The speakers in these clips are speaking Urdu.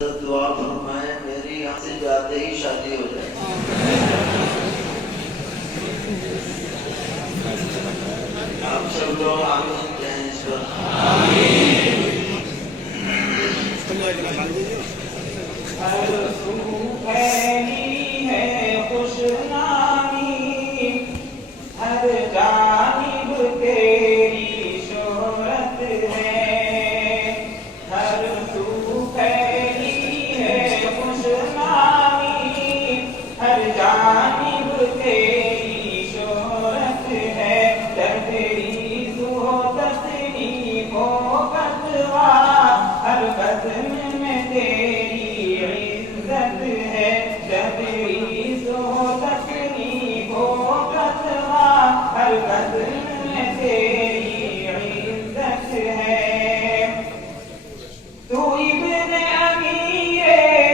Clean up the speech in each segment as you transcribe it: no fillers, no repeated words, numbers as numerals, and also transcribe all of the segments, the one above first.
دعا فرمائے میری یہاں سے جاتے ہی شادی ہو جائے. آپ سب لوگ آمین کہیں اس پر. پھیلی ہے خوش نامی ہر جانب تیری شہرت ہے. ہر سو پھیلی ہے خوش نامی ہر جانب تیری شہرت ہے. تبریز ہو تصریف ہو فتویٰ ہر قدم میں تیری عزت ہے. تبریز ہو تصریف ہو فتویٰ ہر قدم میں تیری عزت ہے. تو ابن امیر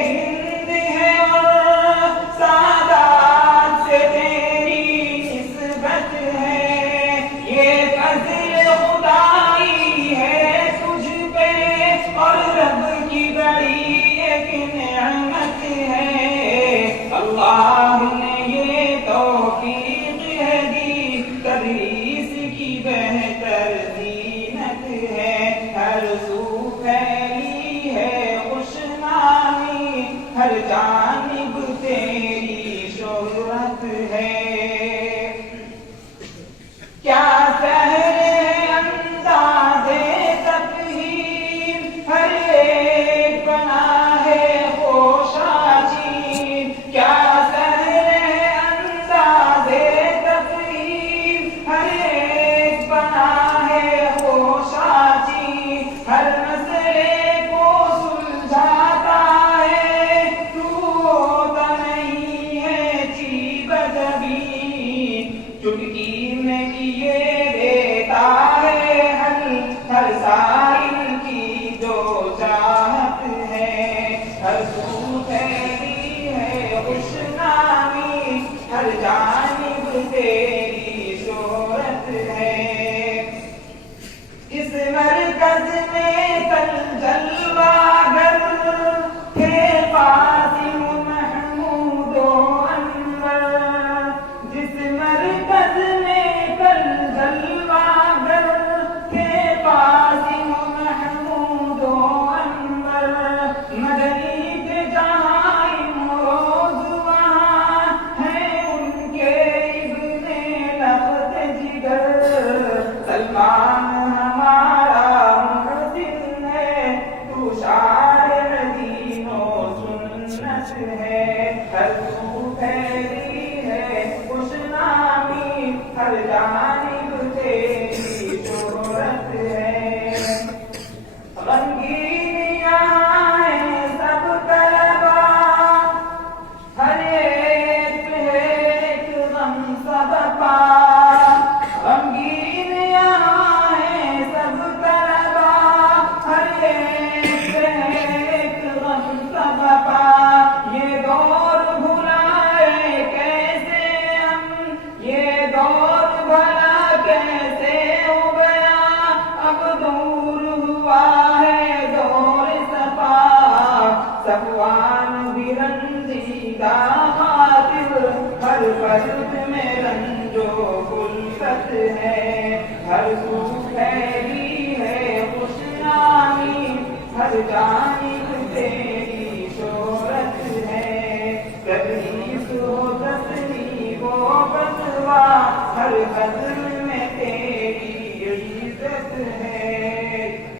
ہند ہے اور سادات سے تیری نسبت ہے. یہ فضل خدائی ہے تجھ پہ اور رب کی بڑی ایک نعمت ہے. اللہ نے یہ توفیق ہے دی تدریس کی بہتر زینت ہے. ہر سو پھیلی ہے خوش نامی ہر جانب تیری شہرت ہے. کیا سحر ہے اندازے تفہیم ہر ایک بنا ہے خوشاچین. کیا سحر ہے اندازے تفہیم ہر ایک بنا ہے خوشاچین. ہر مسئلے کو سلجھاتا ہے تو ہوتا نہیں ہے چیب زبین. چٹکی میں کیے دیتا ہے حل ہر سائل کی جو چاہت ہے. ہر سو پھیلی ہے خوش نامی ہر جانب تیری شہرت ہے. اس مرکز میں کل جلوہ گر تھے قاسم محمود و انور. جس مرکز میں کل جلوہ گر تھے قاسم محمود و انور. مدنی کے جہاں امروز وہاں ہیں ان کے ابن لخت جگر. سلمان ہمارا محسن ہے تو شاعر دین و سنت ہے. ہر سو پھیلی ہے خوش نامی ہر جانب تیری شہرت ہے. غمگین یہاں ہیں سب طلبا ہر ایک ہے ایک غم سب پا. غمگین یہاں ہیں سب طلبا ہر ایک ہے ایک غم سب پا. یہ دور بھلائے کیسے ہم یہ دور بھلا کیسے ہو گیا. اب دور ہوا ہے دور صفا. صفوان بھی رنجیدہ خاطر ہر فرد میں رنج و خلقت ہے. ہر سو پھیلی ہے خوش نامی ہر جانب تیری شہرت ہے. تدریس ہو تصریف و فتویٰ ہر قدر